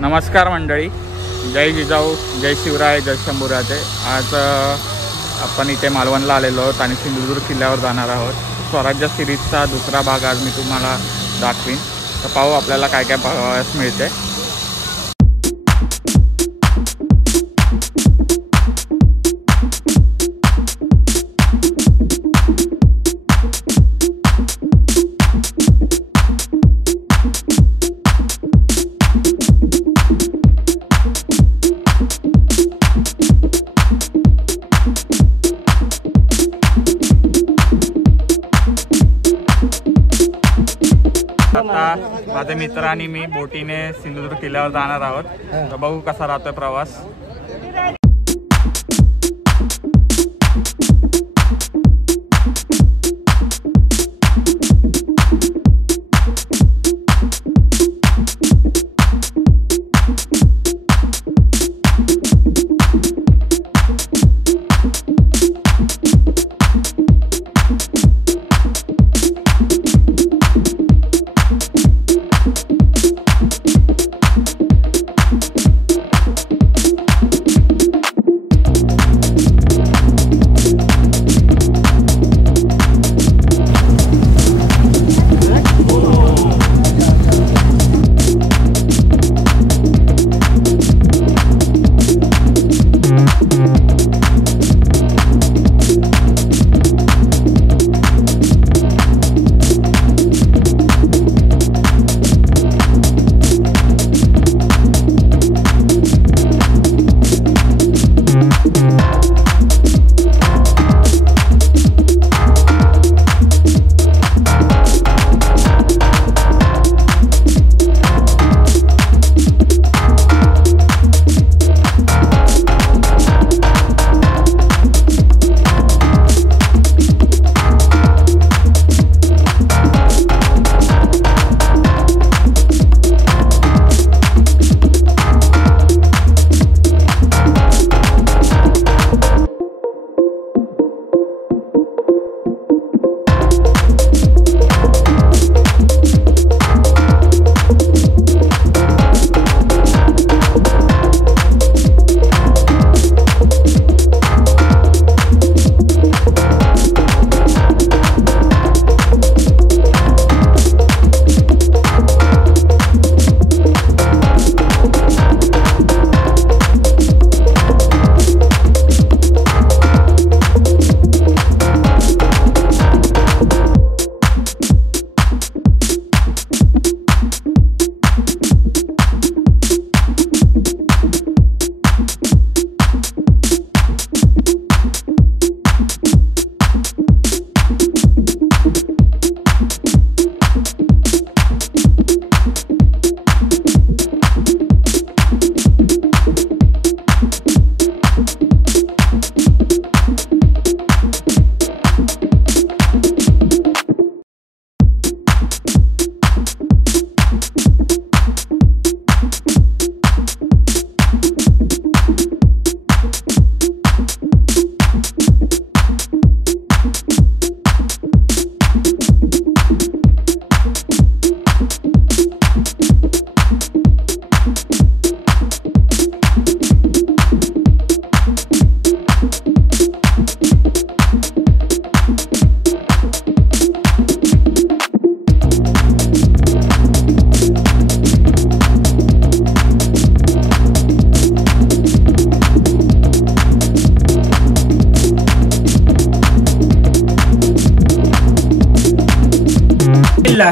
नमस्कार मंडळी, जय जिजाऊ, जय शिवराय, जय शंभूराजे। आज आपण इथे मालवणला आलेलो आहोत आणि सिंधुदुर्ग किल्ल्यावर जाणार आहोत। स्वराज्य सिरीजचा दुसरा भाग आज मी तुम्हाला दाखवीन, तर पाहू आपल्याला काय काय पाहावयास मिळते। आता माझे मित्र आणि मी बोटीने सिंधुदुर्ग किल्ल्यावर जाणार आहोत, तर बघू कसा राहतोय प्रवास।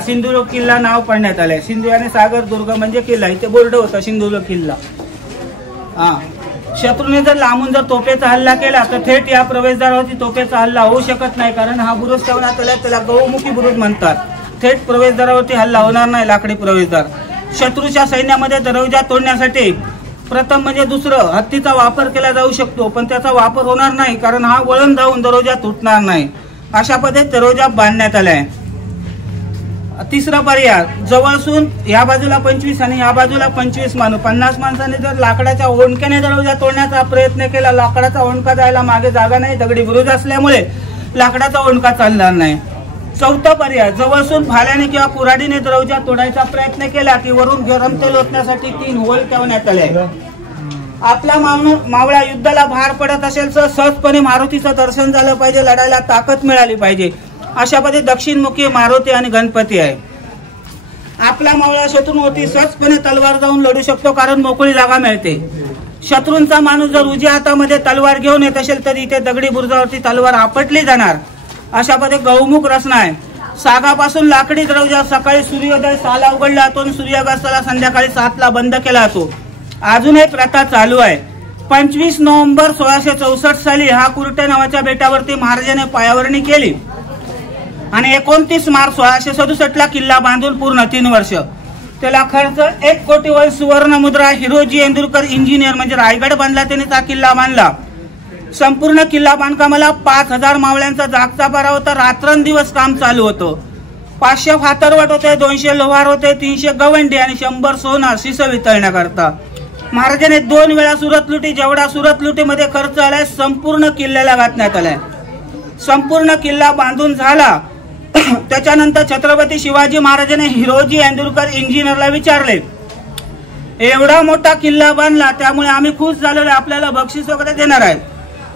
सिंधुदुर्ग किल्ला नाव पडण्यात आलंय। सिंधू आणि सागर दुर्ग म्हणजे किल्ला, इथे बोर्ड होता सिंधुदुर्ग किल्ला। शत्रूने जर लांबून जर तोफेचा हल्ला केला तर थेट या प्रवेशद्वारावरती तोफेचा हल्ला होऊ शकत नाही, कारण हा बुरुज ठेवण्यात आला, त्याला गौमुखी बुरुज म्हणतात। थेट प्रवेशद्वारावरती हल्ला होणार नाही, लाकडी प्रवेशद्वार। शत्रूच्या सैन्यामध्ये दरवाजा तोडण्यासाठी प्रथम म्हणजे दुसरं हत्तीचा वापर केला जाऊ शकतो, पण त्याचा वापर होणार नाही, कारण हा वळण जाऊन दरवाजा तुटणार नाही। अशा पद्धतीने दरवाजा बांधण्यात आलाय। तिसरा पर्याय, जवळसून या बाजूला 25 आणि या बाजूला 25 माणूस, 50 माणसाने जर लाकडाच्या ओंडक्याने दरवाजा तोडण्याचा प्रयत्न केला, लाकडाचा ओंडका जायला मागे जागा नाही, दगडी बुरुज असल्यामुळे लाकडाचा ओंडका चालणार नाही। चौथा पर्याय, जवळसून भाल्याने किंवा कुऱ्हाडीने दरवाजा तोडायचा प्रयत्न केला की वरून गरम तेल ओतण्यासाठी 3 होल ठेवण्यात आले. आपला मावळा युद्धाला भार पडत असेल तर सहजपणे मारुतीचं दर्शन झालं पाहिजे, लढायला ताकद मिळाली पाहिजे. अशा पद्धती दक्षिणमुखी मारुती आणि गणपती आहे. आपला मावळा शत्रूंवरती सहजपणे तलवार जाऊन लढू शकतो कारण मोकळी जागा मिळते. शत्रूंचा माणूस जर उजव्या हातामध्ये तलवार घेऊन येत असेल तर इथे दगडी बुरुजावरती तलवार आपटली जाणार. अशा पद्धती गौमुख रचना आहे. सागापासून लाकडी दरवाजा सकाळी सूर्योदय 6ला उघडला जातो, सूर्यास्ताला संध्याकाळी 7ला बंद केला जातो. अजूनही प्रथा चालू आहे. 25 नोव्हेंबर 1664 साली हा कुरटे नावाच्या बेटावरती महाराजांनी पायाभरणी केली आणि 29 मार्च 1667ला किल्ला बांधून पूर्ण 3 वर्ष. त्याला खर्च 1 कोटी व सुवर्ण मुद्रा. हिरोजी इंदुरकर इंजिनियर म्हणजे रायगड बांधला त्याने हा किल्ला बांधला. संपूर्ण किल्ला बांधकामाला 5000 मावळ्यांचा जागचा पारा होता. रात्रंदिवस काम चालू होतं. 500 फातरवट होते, 200 लोहार होते, 300 गवंडी आणि 100 सोनार शिस वितळण्याकरता. महाराजांनी 2 वेळा सुरत लुटी. जेवढा सुरत लुटीमध्ये खर्च आलाय संपूर्ण किल्ल्याला घातण्यात आलाय. संपूर्ण किल्ला बांधून झाला त्याच्यानंतर छत्रपती शिवाजी महाराजांनी हिरोजी इंदुरकर इंजिनियरला विचारले, एवढा मोठा किल्ला बांधला त्यामुळे आम्ही खुश झालेलो, आपल्याला बक्षीस वगैरे देणार आहे.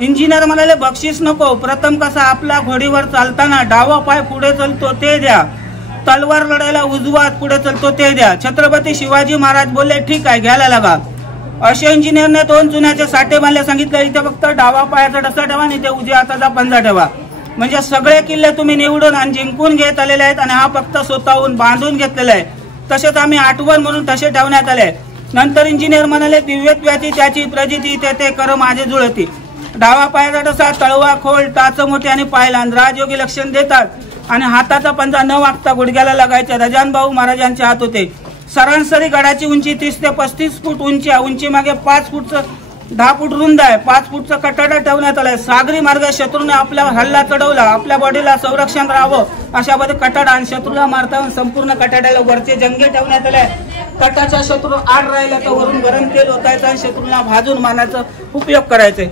इंजिनियर म्हणाले बक्षीस नको, प्रथम कसा आपला घोडीवर चालताना डावा पाय पुढे चलतो ते द्या, तलवार लढायला उजवा पुढे चलतो ते द्या. छत्रपती शिवाजी महाराज बोलले ठीक आहे घ्यायला लागा. अशा इंजिनियरने 2 चुन्याचे साठे बांधले. सांगितलं इथे फक्त डावा पायाचा डसा ठेवा आणि इथे उजव्या हाताचा पंजा ठेवा. म्हणजे सगळे किल्ले तुम्ही निवडून आणि जिंकून घेत आलेले आहेत आणि हा फक्त स्वतःहून बांधून घेतलेला आहे. तसेच आम्ही आठवण म्हणून तसे ठेवण्यात आले. नंतर इंजिनियर म्हणाले दिव्यत्वाची त्याची प्रजिती ते कर माझे जुळती. डावा पायाचा डसा, तळवा खोल, टाच मोठी आणि पाय लहान, राजयोगी लक्षण देतात आणि हाताचा पंजा न वागता गुडघ्याला लागायचा. रजानभाऊ महाराजांचे हात होते. सरासरी गडाची उंची 30 ते 35 फूट उंची आहे. उंची मागे 5 फूटचं 10 फूट रुंद आहे. 5 फूटचा कठाडा ठेवण्यात आलाय. सागरी मार्ग शत्रूने आपल्यावर हल्ला चढवला, आपल्या बॉडीला संरक्षण राहावं अशा मध्ये कठाडा आणि शत्रूला मारता संपूर्ण कठाड्याला वरचे जंगे ठेवण्यात आले. कटाचा शत्रू आड राहिला तर वरून गरम तेल ओतायचं आणि शत्रूला भाजून मारण्याचा उपयोग करायचे.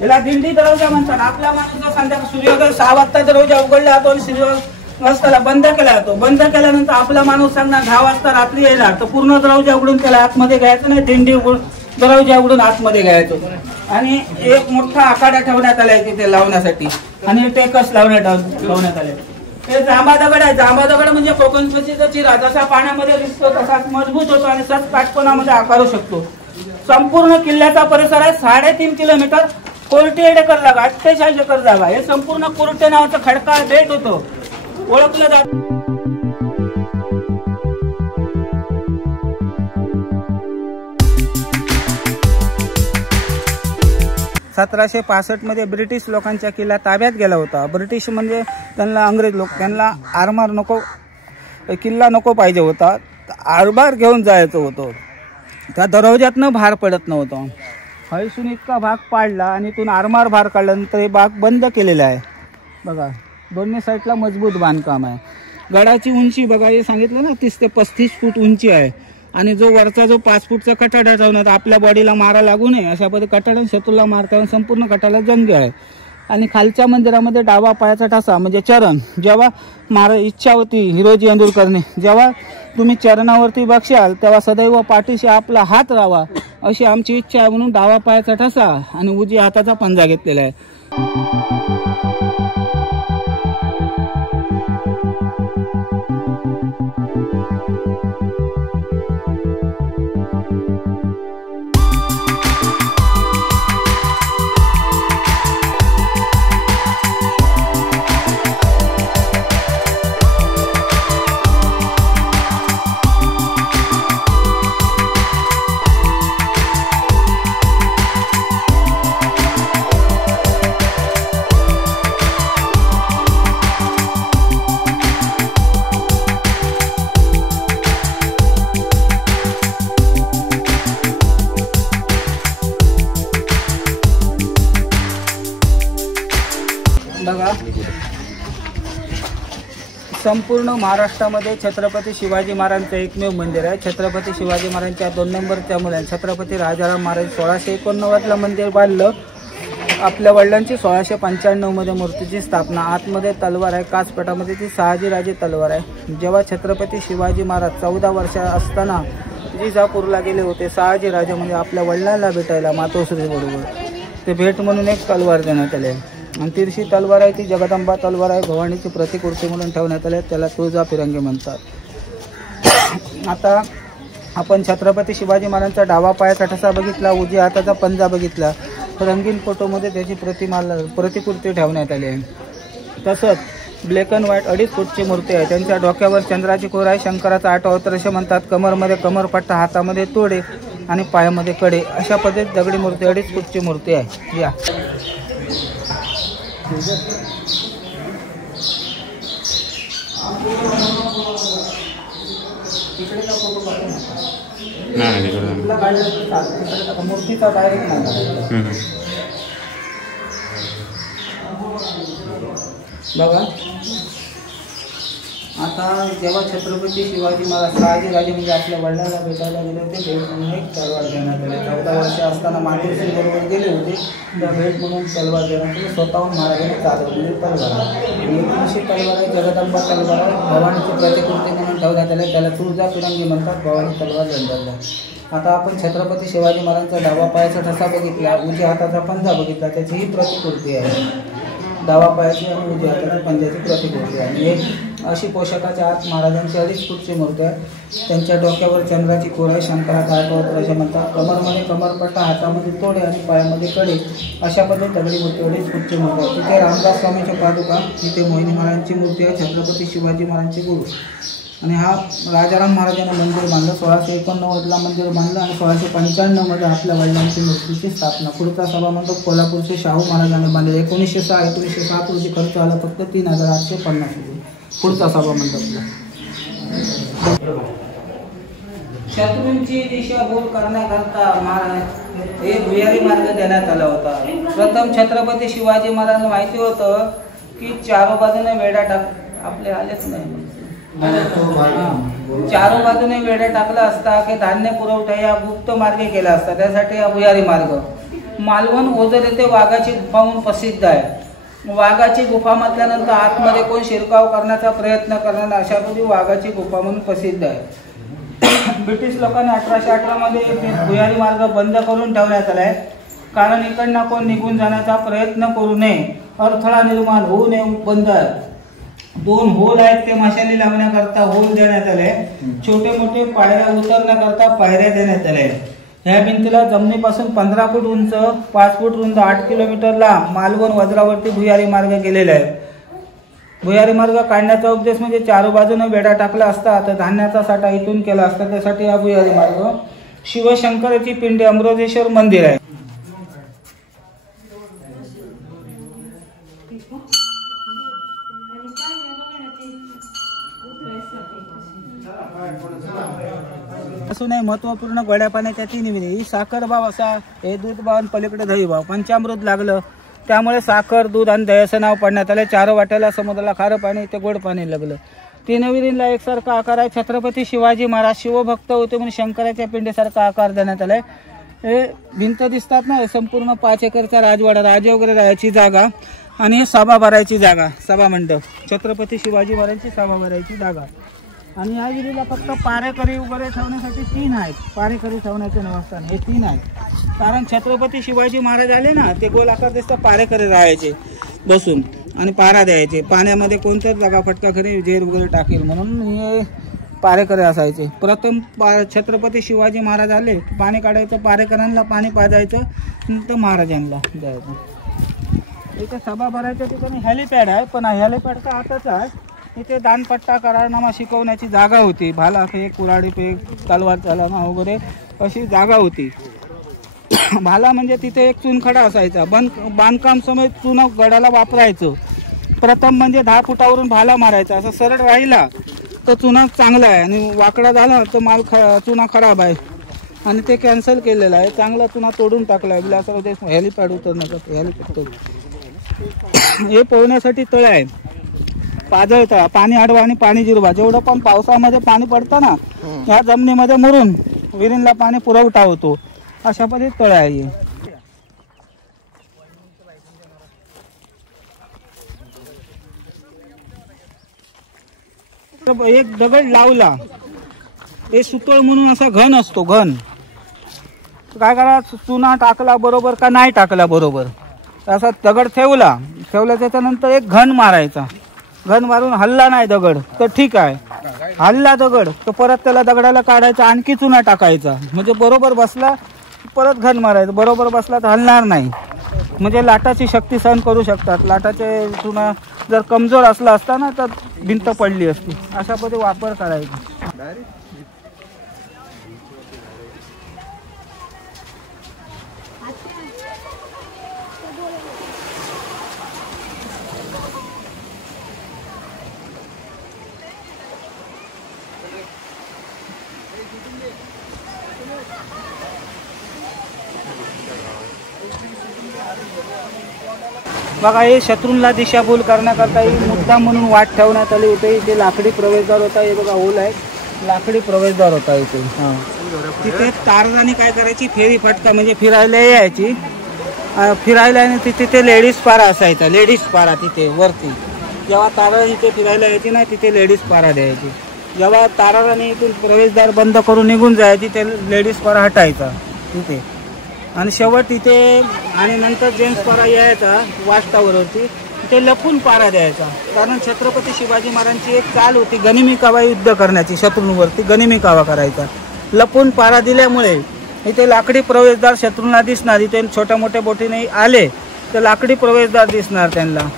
याला दिंडी दरवाजा म्हणतात. आपला माणूस संध्याकाळी सूर्योदय 6 वाजता दरवाजा उघडला जातो आणि सूर्यास्ताला बंद केला जातो. बंद केल्यानंतर आपला माणूस सांगणार 10 वाजता रात्री येणार तर पूर्ण दरवाजा उघडून त्याला आतमध्ये घ्यायचं नाही, दिंडी दरवाजा उघडून आतमध्ये घ्यायचो. आणि एक मोठा आखाडा ठेवण्यात आलाय तिथे लावण्यासाठी आणि टेकस लावण्यात आले. हे जांभा दगड आहे. जांभा दगड म्हणजे कोकण पट्टीचा चिरा जसा पाण्यामध्ये दिसतो तसाच मजबूत होतो आणि सच काटकोनामध्ये आकारू शकतो. संपूर्ण किल्ल्याचा परिसर आहे 3.5 किलोमीटर. कोर्टेड एकर जागा, 48 एकर जागा. हे संपूर्ण कोर्टे नावाचं खडकाळ बेट होतं, ओळखलं जात. 1765 मध्ये ब्रिटिश लोकांच्या किल्ला ताब्यात गेला होता. ब्रिटिश म्हणजे त्यांना अंग्रेज लोक, त्यांना आरमार नको, किल्ला नको पाहिजे होता, आरमार घेऊन जायचं होतं. त्या दरवाज्यातनं भार पडत नव्हतं. हयसून इतका भाग पाडला आणि इथून आरमार भार काढल्यानंतर हे भाग बंद केलेला आहे. बघा दोन्ही साईडला मजबूत बांधकाम आहे. गडाची उंची बघा, हे सांगितलं ना 30 ते 35 फूट उंची आहे आणि जो वरचा जो 5 फूटचा कठाडा ठेवण्यात आपल्या बॉडीला मारा लागू नये अशा पद्धती कठाडा शत्रूला मारता संपूर्ण कठाला जंग आहे. आणि खालच्या मंदिरामध्ये डावा पायाचा ठसा म्हणजे चरण. जेव्हा इच्छा होती हिरोजी इंदुरकरने, जेव्हा तुम्ही चरणावरती बघशाल तेव्हा सदैव पाठीशी आपला हात राहावा अशी आमची इच्छा आहे म्हणून डावा पायाचा ठसा आणि उजव्या हाताचा पंजा घेतलेला आहे. बघा संपूर्ण महाराष्ट्रामध्ये छत्रपती शिवाजी महाराजांचं एकमेव मंदिर आहे. छत्रपती शिवाजी महाराजांच्या 2 नंबरच्या मुलांनी छत्रपती राजाराम महाराज 1689ला मंदिर बांधलं आपल्या वडिलांची 1695 मध्ये मूर्तीची स्थापना. आतमध्ये तलवार आहे, काचपटामध्ये ती शहाजीराजे तलवार आहे. जेव्हा छत्रपती शिवाजी महाराज 14 वर्ष असताना जिजापूरला गेले होते शहाजीराजे म्हणजे आपल्या वडिलांना भेटायला मातोश्री बरोबर, ते भेट म्हणून एक तलवार देण्यात आली. आणि तिरशी तलवार आहे ती जगदंबा तलवार आहे, भवानीची प्रतिकृती म्हणून ठेवण्यात आली, त्याला तुळजा फिरंगी म्हणतात. आता आपण छत्रपती शिवाजी महाराजांचा डावा पायाचा ठसा बघितला, उजव्या हाताचा पंजा बघितला. रंगीन फोटोमध्ये त्याची प्रतिकृती ठेवण्यात आली आहे. तसंच ब्लॅक अँड व्हाईट 2.5 फूटची मूर्ती आहे. त्यांच्या डोक्यावर चंद्राची कोर आहे, शंकराचा 8 अवतार म्हणतात. कमरमध्ये कमरपट्टा, हातामध्ये तोडे आणि पायामध्ये कडे, अशा पद्धतीत दगडी मूर्ती 2.5 फूटची मूर्ती आहे. या मूर्तीचा डायरेक्ट बघा. आता जेव्हा छत्रपती शिवाजी महाराज शहाजीराजे म्हणजे आपल्या वडिलांना भेटायला गेले होते, भेट म्हणून एक तलवार देण्यात आली. 14 वर्ष असताना मातोश्री बरोबर गेले होते, त्या भेट म्हणून तलवार देण्यात आली. स्वतःहून महाराजांनी चालवलेली तलवार आहे. तुळशी तलवार आहे, जगदंबा तलवार आहे, भवानीची प्रतिकृती म्हणून ठेवण्यात आले, त्याला तुळजा फिरंगी म्हणतात. भवानी तलवार देण्यात आली. आता आपण छत्रपती शिवाजी महाराजांचा डावा पायाचा ठसा बघितला, उजव्या हाताचा पंजा बघितला, त्याची ही प्रतिकृती आहे. डावा पायाची आणि उजव्या हाताची पंजाची प्रतिकृती आहे. आणि अशी पोशाखाच्या आत महाराजांची 2.5 फूटची मूर्ती आहे. त्यांच्या डोक्यावर चंद्राची कोर आहे, शंकराचा 8 अवतार असे म्हणतात. कमरमध्ये कमरपट्टा, हातामध्ये तोडे आणि पायामध्ये कडे, अशा पद्धतीत दगडी मूर्ती 2.5 फूटची मूर्ती आहे. तिथे रामदास स्वामीच्या पादुका, तिथे मोहिनी महाराजांची मूर्ती आहे, छत्रपती शिवाजी महाराजांचे गुरु. आणि हा राजाराम महाराजांनी मंदिर बांधलं. 1689ला मंदिर बांधलं आणि 1695मध्ये आपल्या वडिलांची मूर्तीची स्थापना. पुढचा सभामंडप कोल्हापूरचे शाहू महाराजांनी बांधले. 1906 रोजी खर्च आला फक्त 3850 रुपये. पुढचा सभामंडपला शत्रूंची दिशाभूल करण्याकरता एक भुयारी मार्ग देण्यात आला होता. प्रथम छत्रपती शिवाजी महाराजांना माहिती होतं की चारो बाजूने वेढा आपले आलेच नाही, चारो बाजूने वेढा टाकला असता की धान्य पुरवठा या गुप्त मार्गे केला असता. त्यासाठी हा भुयारी मार्ग. मालवण ओझर येथे वाघाची गुफा म्हणून प्रसिद्ध आहे. वाघाची गुफा म्हटल्यानंतर आतमध्ये कोण शिरकाव करण्याचा प्रयत्न करणार, अशा पद्धती वाघाची गुफा म्हणून प्रसिद्ध आहे. ब्रिटिश लोकांनी 1818 मध्ये भुयारी मार्ग बंद करून ठेवण्यात आलाय, कारण इकडनं कोण निघून जाण्याचा प्रयत्न करू नये, अडथळा निर्माण होऊ नये. बंद आहे. 2 होल आहेत, ते मशाली लावण्याकरता होल देण्यात आले. छोटे मोठे पायऱ्या उतरण्याकरता पायऱ्या देण्यात आल्या. ह्या भिंतीला जमिनीपासून 15 फूट उंच, 5 फूट रुंद, 8 किलोमीटरला मालवण वज्रावरती भुयारी मार्ग गेलेला आहे. भुयारी मार्ग काढण्याचा उद्देश म्हणजे चारो बाजूने वेढा टाकला असता तर धान्याचा साठा इथून केला असता, त्यासाठी हा भुयारी मार्ग. शिवशंकराची पिंडी अमृतेश्वर मंदिर आहे. असून महत्वपूर्ण गोड्या पाण्याच्या 3 विहिरी. ही साखर भाव असा, हे दूध भाव आणि पलीकडे दही भाव. पंचामृत लागलं त्यामुळे साखर, दूध आणि दह्याचं नाव पडण्यात आलं. 4 वाट्याला समुद्राला खारं पाणी, ते गोड पाणी लागलं. 3 विहिरींना एकसारखा आकार आहे. छत्रपती शिवाजी महाराज शिवभक्त होते म्हणून शंकराच्या पिंडीसारखा आकार देण्यात आलाय. हे भिंत दिसतात ना, हे संपूर्ण 5 एकरचा राजवाडा, राजे वगैरे राहायची जागा आणि हे सभा भरायची जागा, सभा मंडप. छत्रपती शिवाजी महाराजांची सभा भरायची जागा. आणि या विहिरीला फक्त पारेकरी वगैरे ठेवण्यासाठी 3 आहेत. पारेकरी ठेवण्याचे निवासस्थान हे 3 आहेत. कारण छत्रपती शिवाजी महाराज आले ना, ते गोलाकार दिसतं, पारेकरी राहायचे बसून आणि पारा द्यायचे. पाण्यामध्ये कोणत्याच जागा फटका खरी जेर वगैरे टाकेल म्हणून हे पारेकरी असायचे. प्रथम छत्रपती शिवाजी महाराज आले, पाणी काढायचं, पारेकरांना पाणी पाजायचं, नंतर महाराजांना द्यायचं. इथे सभा भरायच्या ठिकाणी हेलिपॅड आहे, पण हेलिपॅड का आताच आहे. इथे दानपट्टा, करारनामा शिकवण्याची जागा होती. भाला फेक, कुऱ्हाडी फेक, तलवार चालवणं वगैरे अशी जागा होती. भाला म्हणजे तिथे एक चुनखडा असायचा. बांधकाम समय चुना गडाला वापरायचं. प्रथम म्हणजे 10 फुटावरून भाला मारायचा. असं सरळ राहिला तर चुना चांगला आहे आणि वाकडा झाला तर चुना खराब आहे आणि ते कॅन्सल केलेलं आहे. चांगला चुना तोडून टाकला आहे. विलासराव देशमुख हेलिपॅड उतरण्यासाठी हेलिपॅड. हे पोहण्यासाठी तळ आहे, पाजळ तळा. पाणी अडवा आणि पाणी जिरवा. जेवढं पण पावसामध्ये पाणी पडतं ना, या जमिनीमध्ये मुरून विहिरीला पाणी पुरवठा होतो. अशा पद्धतीत तळ आहे. एक दगड लावला, ते सुतळ म्हणून असा घन असतो, घन काय करा, चुना टाकला बरोबर का नाही टाकला बरोबर, असा दगड ठेवला त्याच्यानंतर एक घन मारायचा, घन मारून हल्ला नाही दगड तर ठीक आहे, हल्ला दगड तर परत त्याला दगडाला काढायचा, आणखी चुना टाकायचा, म्हणजे बरोबर बसला परत घन मारायचं, बरोबर बसला तर हलणार नाही. म्हणजे लाटाची शक्ती सहन करू शकतात. लाटाचे चुना जर कमजोर असला असता ना तर भिंत पडली असती. अशा पद्धतीने वापर करायचा. बघा, हे शत्रूंना दिशाभूल करण्याकरता ही मुद्दाम म्हणून वाट ठेवण्यात आली होती. इथे लाकडी प्रवेशद्वार होता, हे बघा होल आहे, लाकडी प्रवेशद्वार होता इथे. तिथे तारदानी काय करायची, फेरी फटका म्हणजे फिरायला यायची, फिरायला आणि तिथे लेडीज पारा असायचा, लेडीज पारा तिथे वरती. जेव्हा तारा इथे फिरायला यायची ना तिथे लेडीज पारा द्यायची. जेव्हा ताराराणी इथून प्रवेशद्वार बंद करून निघून जायची ते लेडीज पारा हटायचा तिथे. आणि शेवट इथे आणि नंतर जेंट्स पारा यायचा वाच टावरवरती, ते लपून पारा द्यायचा. कारण छत्रपती शिवाजी महाराजांची एक चाल होती गनिमी कावा युद्ध करण्याची, शत्रूंवरती गनिमी कावा करायचा. लपून पारा दिल्यामुळे इथे लाकडी प्रवेशद्वार शत्रूंना दिसणार. इथे छोट्या मोठ्या बोटीने आले तर लाकडी प्रवेशद्वार दिसणार त्यांना.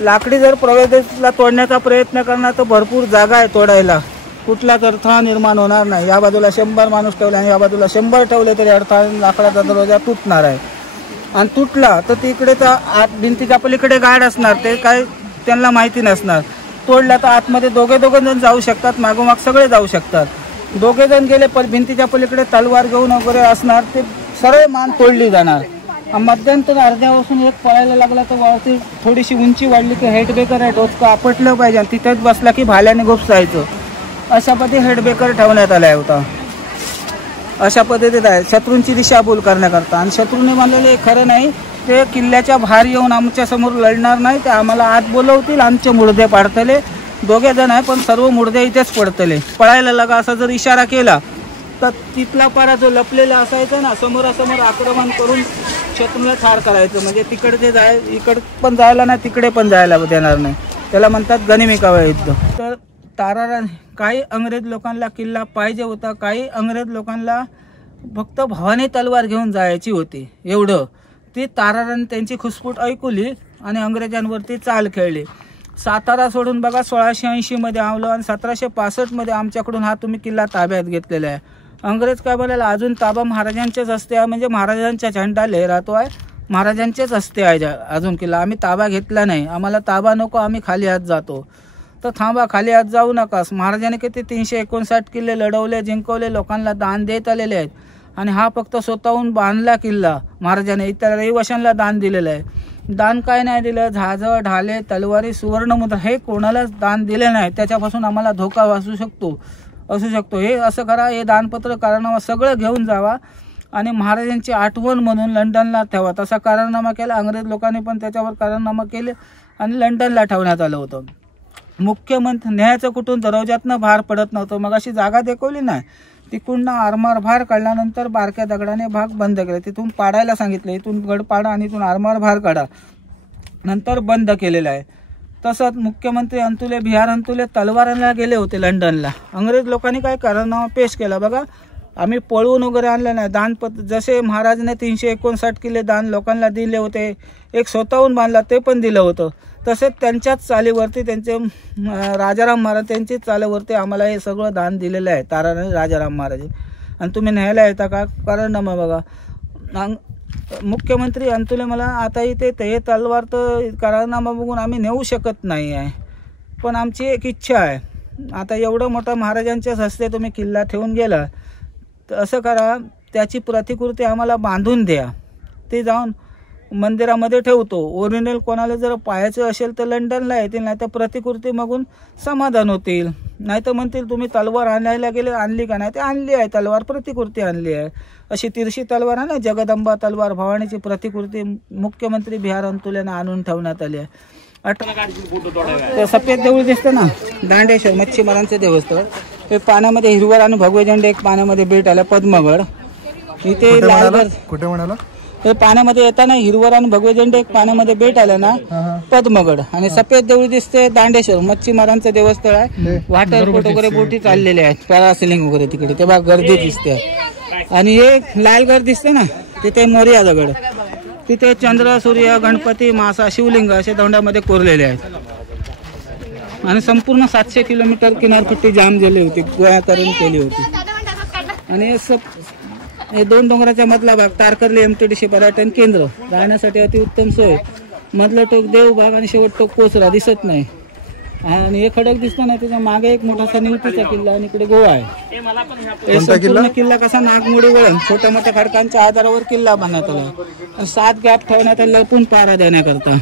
लाकडी जर प्रवेशद्वारला तोडण्याचा प्रयत्न करणार तर भरपूर जागा आहे तोडायला, कुठलाच अडथळा निर्माण होणार नाही. या बाजूला 100 माणूस ठेवले आणि या बाजूला 100 ठेवले तरी अडथळा, लाकडाचा दरवाजा तुटणार आहे. आणि तुटला तर तिकडे तर आत भिंतीच्या पलीकडे गार्ड असणार, ते काय त्यांना माहिती नसणार. तोडला तर आतमध्ये दोघे जण जाऊ शकतात, मागोमाग सगळे जाऊ शकतात. दोघे जण गेले पण भिंतीच्या पलीकडे तलवार घेऊन वगैरे असणार, ते सरळ मान तोडली जाणार. मध्यंतर अर्ध्यापासून एक पळायला लागला तर वरती थोडीशी उंची वाढली की हेडबेकर आहे, टोचका आपटलं पाहिजे आणि तिथेच बसला की भाल्याने घुपसायचं. अशा पद्धतीने हेडबेकर ठेवण्यात आला होता. अशा पद्धतीत आहे शत्रूंची दिशाभूल करण्याकरता. आणि शत्रूने म्हणलेले खरं नाही, ते किल्ल्याच्या बाहेर येऊन आमच्या समोर लढणार नाही, ते आम्हाला आत बोलवतील, आमचे मुडदे पाडतले. दोघे जण आहे पण सर्व मुडदे इथेच पडतले. पळायला लागा असा जर इशारा केला तर तिथला पारा जो लपलेला असायचा ना, समोरासमोर आक्रमण करून शत्रूला ठार करायचं. म्हणजे तिकडचे इकडे पण जायला नाही, तिकडे पण जायला देणार नाही. त्याला म्हणतात गनिमी कावा युद्ध. तर काही अंग्रेज लोकांना किल्ला पाहिजे होता, काही अंग्रेज लोकांना फक्त भवानी तलवार घेऊन जायची होती एवढं. ती ताराराने त्यांची खुसफूट ऐकवली आणि अंग्रेजांवरती चाल खेळली. सातारा सोडून बघा 1680 मध्ये आलो आणि 1765 मध्ये आमच्याकडून हा तुम्ही किल्ला ताब्यात घेतलेला आहे. अंग्रेज काय बोलायला, अजून ताबा महाराजांचेच असते आहे, म्हणजे महाराजांचा झेंडा लहरातो आहे, महाराजांचेच असते आहे अजून किल्ला. आम्ही ताबा घेतला नाही, आम्हाला ताबा नको, आम्ही खाली हात जातो. तर थांबा, खाली हात जाऊ नकास. महाराजांनी किती 359 किल्ले लढवले, जिंकवले, लोकांना दान देत आलेले आहेत. आणि हा फक्त स्वतःहून बांधला किल्ला महाराजांनी, इतर रहिवाशांना दान दिलेलं आहे. दान काय नाही दिलं, जहाज, ढाले, तलवारी, सुवर्णमुद्रा हे कोणालाच दान दिले नाही. त्याच्यापासून आम्हाला धोका असू शकतो. हे असं करा, हे दानपत्र करारनामा सगळं घेऊन जावा आणि महाराजांची आठवण म्हणून लंडनला ठेवा. तसा करारनामा केला. अंग्रेज लोकांनी पण त्याच्यावर करारनामा केले आणि लंडनला ठेवण्यात आलं होतं. मुख्यमंत्री न्यायाचं कुठून दरवाजातनं बाहेर पडत नव्हतं. मग अशी जागा दाखवली नाही, तिकडून आरमार बाहेर काढल्यानंतर बारक्या दगडाने भाग बंद केले. तिथून पाडायला सांगितलं, इथून गड पाडा आणि इथून आरमार बाहेर काढा, नंतर बंद केलेलं आहे. तसंच मुख्यमंत्री अंतुले, बिहार अंतुले तलवारांना गेले होते लंडनला. अंग्रेज लोकांनी काय करारनामा पेश केला बघा, आम्ही पळवून वगैरे आणलं नाही. दानपत्र जसे महाराजने 359 किल्ले दान लोकांना दिले होते, एक स्वतःहून बांधला ते पण दिलं होतं, तसेच त्यांच्याच चालीवरती त्यांचे राजाराम महाराज त्यांच्याच चालीवरती आम्हाला हे सगळं दान दिलेलं आहे ताराने राजाराम महाराज. आणि तुम्ही न्यायला येता का, करारनामा बघा. मुख्यमंत्री अंतुले मला आता इथे ते तलवार तर करारनामा बघून आम्ही नेऊ शकत नाही आहे, पण आमची एक इच्छा आहे, आता एवढं मोठं महाराजांच्याच हस्ते तुम्ही किल्ला ठेवून गेला तर असं करा, त्याची प्रतिकृती आम्हाला बांधून द्या, ते जाऊन मंदिरामध्ये ठेवतो. ओरिजिनल कोणाला जर पाहायचं असेल तर लंडनला येतील, नाही तर प्रतिकृती मागून समाधान होतील. नाही तर म्हणतील तुम्ही तलवार आणायला गेले, आणली का नाही, ते आणली आहे तलवार, प्रतिकृती आणली आहे. अशी तिरशी तलवार आहे ना, जगदंबा तलवार, भवानीची प्रतिकृती मुख्यमंत्री बिहार अंतुलेने आणून ठेवण्यात आली आहे. तर सफेद देऊळ दिसतं ना, दांडेश्वर मच्छीमारांचे देवस्थळ. हे पाण्यामध्ये हिरवळ आणि भगवे झेंडे, एक पाण्यामध्ये बेट आलं पद्मगड. इथे लालगड कुठे म्हणाला? हे पाण्यामध्ये येताना हिरवळ आणि भगवे झेंडे, एक पाण्यामध्ये बेट आलं ना पद्मगड. आणि सफेद देऊळ दिसते दांडेश्वर मच्छीमारांचं देवस्थळ आहे. वॉटर बोट वगैरे बोटी चाललेल्या आहेत, पॅरासिलिंग वगैरे तिकडे तेव्हा गर्दी दिसते. आणि हे लालगड दिसते ना, तिथे मोरिया दगड. तिथे चंद्र, सूर्य, गणपती, मासा, शिवलिंग असे दौंडामध्ये कोरलेले आहेत. आणि संपूर्ण 700 किलोमीटर किनारपट्टी जाम झाली होती, गोळा करून केली होती. आणि हे 2 डोंगराच्या मधला भाग तारकर्ली एमटीडीसी पर्यटन केंद्र, राहण्यासाठी अतिउत्तम सोय. मधलं टोक देवबाग आणि शेवट टोक कोसरा दिसत नाही. आणि हे खडक दिसतं ना, त्याच्या मागे एक मोठासा निवतीचा किल्ला आणि इकडे गोवा आहे. हे संपूर्ण किल्ला कसा नागमोडी वळण छोट्या मोठ्या खडकांच्या आधारावर किल्ला बांधण्यात आला. 7 गॅप ठेवण्यात आले लपून पारा देण्याकरता.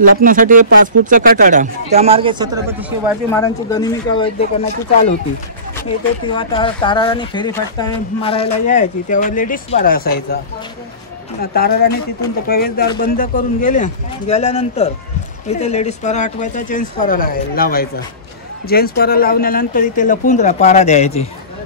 लपण्यासाठी 5 फूटचा कटाडा. त्या मार्गे छत्रपती शिवाजी महाराजांची गनिमी वैद्य करण्याची चाल होती. इथे तेव्हा ताराराणी फेरी फटका मारायला यायची, तेव्हा लेडीज पारा असायचा. ताराराणी तिथून तो प्रवेशद्वार बंद करून गेल्यानंतर इथे लेडीज पारा हटवायचा, जेंट्स पारा लावायचा. जेंट्स पारा लावल्यानंतर इथे लपून पारा द्यायची.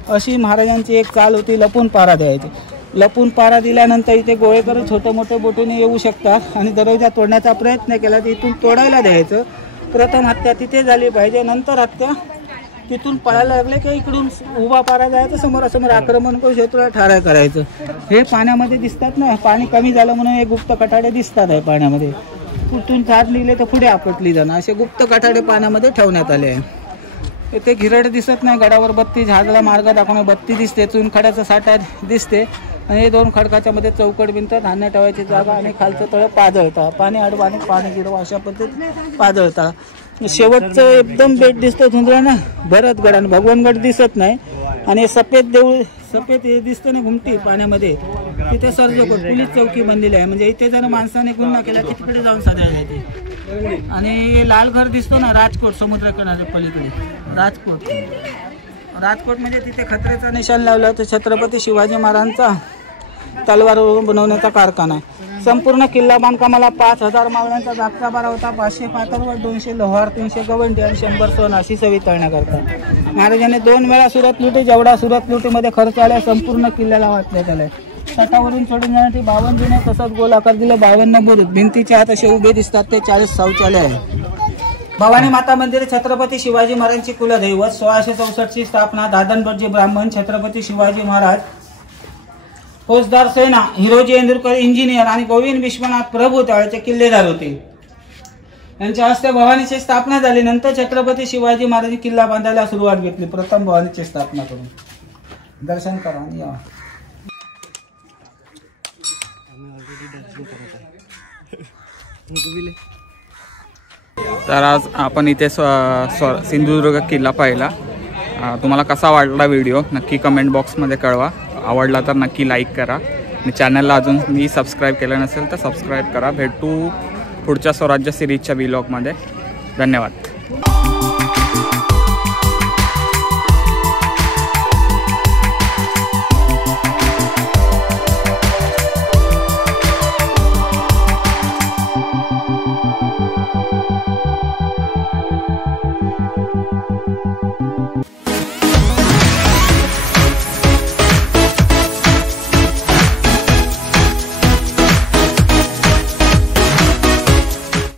अशी महाराजांची एक चाल होती, लपून पारा द्यायची. लपून पारा दिल्यानंतर इथे गोळेकर छोटे मोठे बोटीने येऊ शकतात. आणि दरवाजा तोडण्याचा प्रयत्न केला तर इथून तोडायला द्यायचं. प्रथम हत्या तिथे झाली पाहिजे, नंतर हत्या तिथून पळायला लागले की इकडून उभा पारा जायचं, समोरासमोर आक्रमण करून शत्रूला ठार करायचं. हे पाण्यामध्ये दिसतात ना, पाणी कमी झालं म्हणून हे गुप्त कठाडे दिसतात आहे पाण्यामध्ये. कुठून झाड निघले तर पुढे आपटली जाणं, असे गुप्त कठाडे पाण्यामध्ये ठेवण्यात आले आहे. इथे घिरड दिसत नाही, गडावर बत्ती, झाडाला मार्ग दाखवणे बत्ती दिसते, चुनखड्याचा साठा दिसते. आणि हे 2 खडकाच्या मध्ये चौकट भिंत, धान्य ठेवायची जागा आणि खालचं तळ पाजळता, पाणी अडवा आणि पाणी गिरवा अशा पद्धतीने पाजळता. शेवटचं एकदम बेट दिसतं धुंदळ ना, भरतगड आणि भगवानगड दिसत नाही. आणि सफेद देऊळ, सफेद हे दिसते ना घुमटी पाण्यामध्ये, तिथे सर्जकोट पोलीस चौकी बनलेली आहे. म्हणजे इथे जर माणसाने गुन्हा केला की तिकडे जाऊन साधायला येते. आणि लाल घर दिसतो ना, राजकोट समुद्र किनारे पलीकडे राजकोट. राजकोट म्हणजे तिथे खत्रेचा निशाण लावला होता, छत्रपती शिवाजी महाराजांचा तलवार बनवण्याचा कारखाना. संपूर्ण किल्ला बांधकामाला 5000 मावळ्यांचा जागचा बारा होता. 500 पातळवर, 200 लोहार, 300 गवंडी आणि 100 सोन अशी सवी तळण्याकरता. महाराजांनी 2 वेळा सुरत लुटी, जेवढा सुरत लुटीमध्ये खर्च आला संपूर्ण किल्ल्याला वाटण्यात आलाय. तटावरून चढून जाण्यासाठी 52 जुने, तसंच गोलाकार दिलं 52 बुरुज. भिंतीचे हात असे उभे दिसतात ते 40 शौचालय आहे. भवानी माता मंदिर छत्रपती शिवाजी महाराजांची कुलदैवत. 1664 ची स्थापना. दादनबर्जी ब्राह्मण, छत्रपती शिवाजी महाराज फौजदार सेना, हिरोजी इंदुरकर इंजिनियर आणि गोविंद विश्वनाथ प्रभू त्यावेळेचे किल्लेदार होते. यांच्या हस्ते भवानीची स्थापना झाली. नंतर छत्रपती शिवाजी महाराज किल्ला बांधायला सुरुवात घेतली. प्रथम भवानीची स्थापना करून दर्शन करा आणि या. तर आज आपण इथे सिंधुदुर्ग किल्ला पाहिला. तुम्हाला कसा वाटला व्हिडिओ नक्की कमेंट बॉक्समध्ये कळवा. आवडला तर नक्की लाईक करा आणि चॅनलला अजून मी सबस्क्राईब केलं नसेल तर सबस्क्राईब करा. भेटू पुढच्या स्वराज्य सिरीजच्या व्लॉगमध्ये. धन्यवाद.